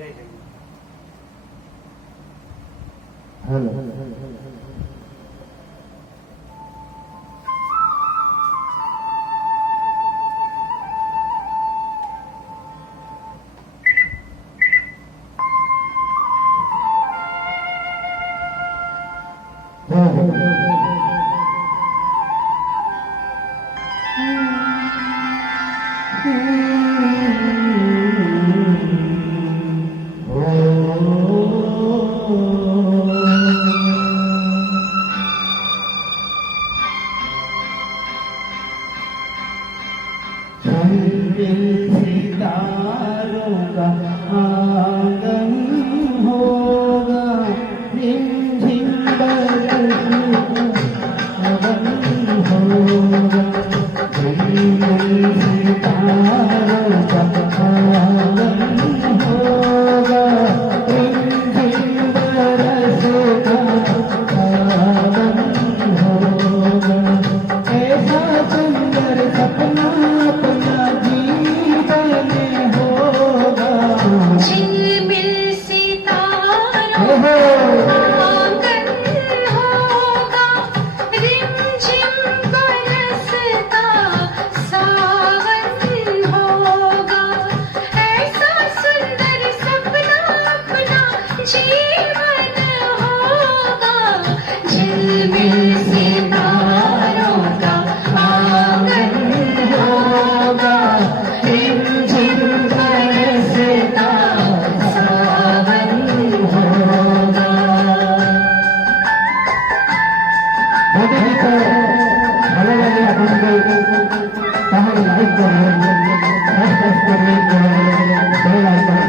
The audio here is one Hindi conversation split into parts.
हेलो सितारों का आंगन होगा, रिमझिम बरसता होगा, सितारों का आंगन होगा, रिमझिम बरसता होगा। ऐसा सुंदर सपना अपना जीवन होगा, झिलमिल सितारों का आंगन होगा, रिमझिम बरसता सावन होगा। ऐसा सुंदर सपना अपना जीवन होगा, झिलमिल सितारों का आंगन होगा, रिमझिम बरसता सावन होगा। ভালো লাগে আপনাদের তাহলে লাইক করবেন, সাবস্ক্রাইব করবেন, বেল আইকন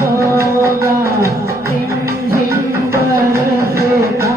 होगा, रिमझिम बरसता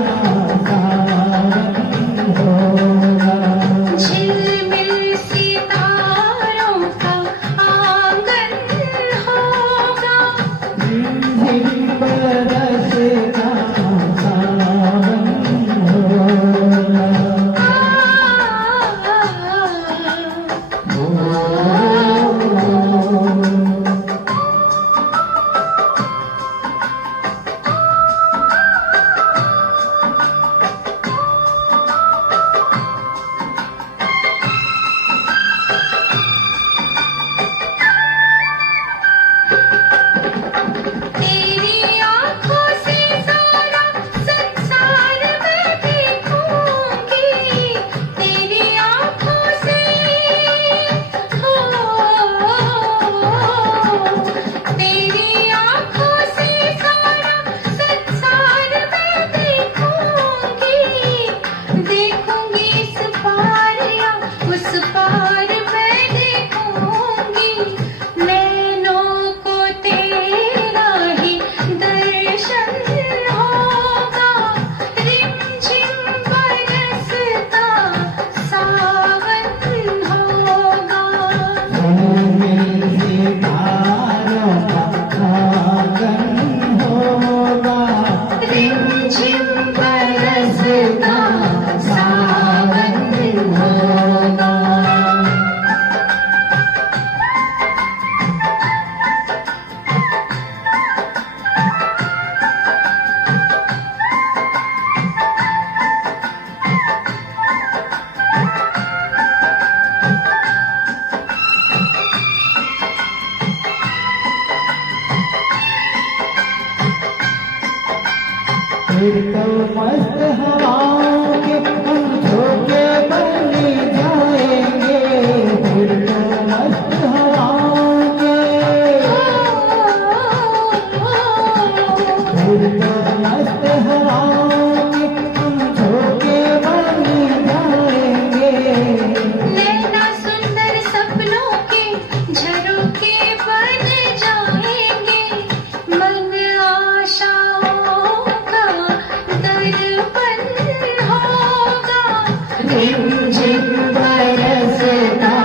रिमझिम बरसता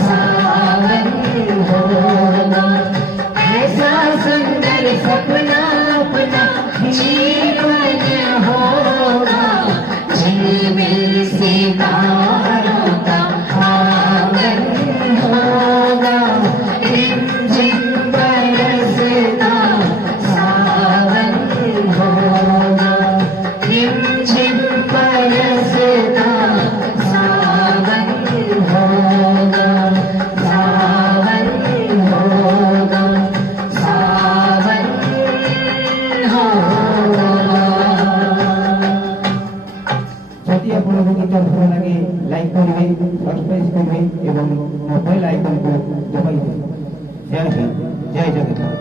सावन होगा, ऐसा सुंदर सपना अपना जीवन होगा, झिलमिल सितारों का आंगन होगा, रिमझिम बरसता सावन होगा, रिमझिम बरसता सावन होगा, सावन होगा, सावन होगा। যদি আপনার গীতটা ভালো লাগে লাইক করবেন, সাবস্ক্রাইব করবেন এবং মোবাইল আইকনকে দবাইবেন। জয় হিন্দ, জয় জগন্নাথ।